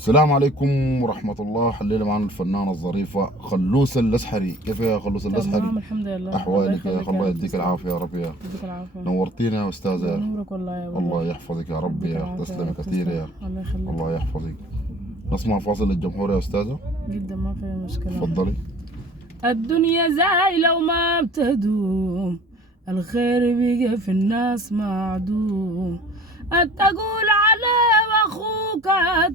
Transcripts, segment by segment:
السلام عليكم ورحمة الله. الليلة معنا الفنانة الظريفة خلوصة الأزحري. كيف يا خلوصة الأزحري؟ تمام الحمد لله. أحوالك يا الله أخي؟ الله يديك العافية يا رب. يا يديك العافية. نورتينا يا أستاذة. نورك والله يا الله يحفظك يا رب. يا تسلمي كثير يا الله يخليك. الله يحفظك. نسمع فاصل للجمهور يا أستاذة. جدا ما في مشكلة. تفضلي. الدنيا زايلة وما بتدوم، الخير بيجي في الناس معدوم. تقول على واخوك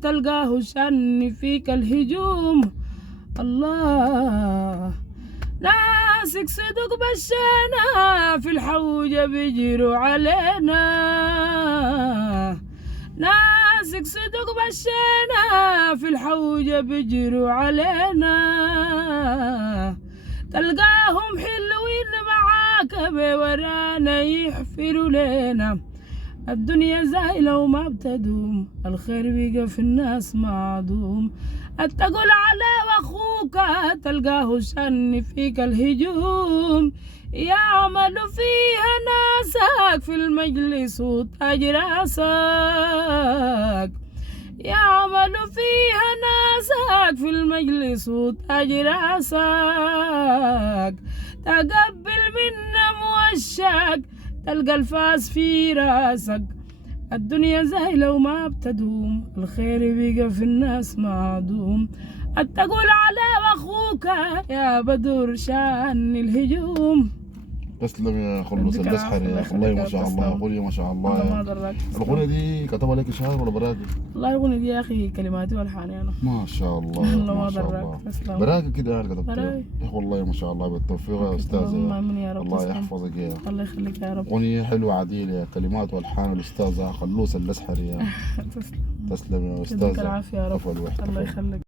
تلقاه شن فيك الهجوم. الله ناسك صدق بشينا في الحوجة بيجروا علينا. ناسك صدق بشينا في الحوجة بيجروا علينا. تلقاهم حلوين معاك بورانا يحفروا لنا. الدنيا زايلة وما بتدوم، الخير بيجي في الناس معدوم. تقول على واخوك تلقاه شن فيك الهجوم. يعمل فيها ناسك في المجلس وتاج راسك. يعمل فيها ناسك في المجلس وتاج راسك. تقبل منا موشك تلقى الفاس في راسك. الدنيا زايلة وما بتدوم، الخير بيجي في الناس معدوم. تقول على واخوك يا بدر شان الهجوم. تسلم يا خلوصة الأزحري يا أخي. الله ما شاء الله. أغنية ما شاء الله. الأغنية دي كتبها لك شاعر ولا براكي؟ والله الأغنية دي يا أخي كلماتي والحاني أنا. ما شاء الله. ما شاء الله. براكي كده يعني كتبتها يا أخي. والله ما شاء الله. بالتوفيق يا أستاذة. الله يحفظك يا الله يخليك يا رب. أغنية حلوة عديلة يا كلمات والحان الأستاذة خلوصة الأزحري. تسلم يا أستاذة. يديك العافية يا رب. الله يخليك.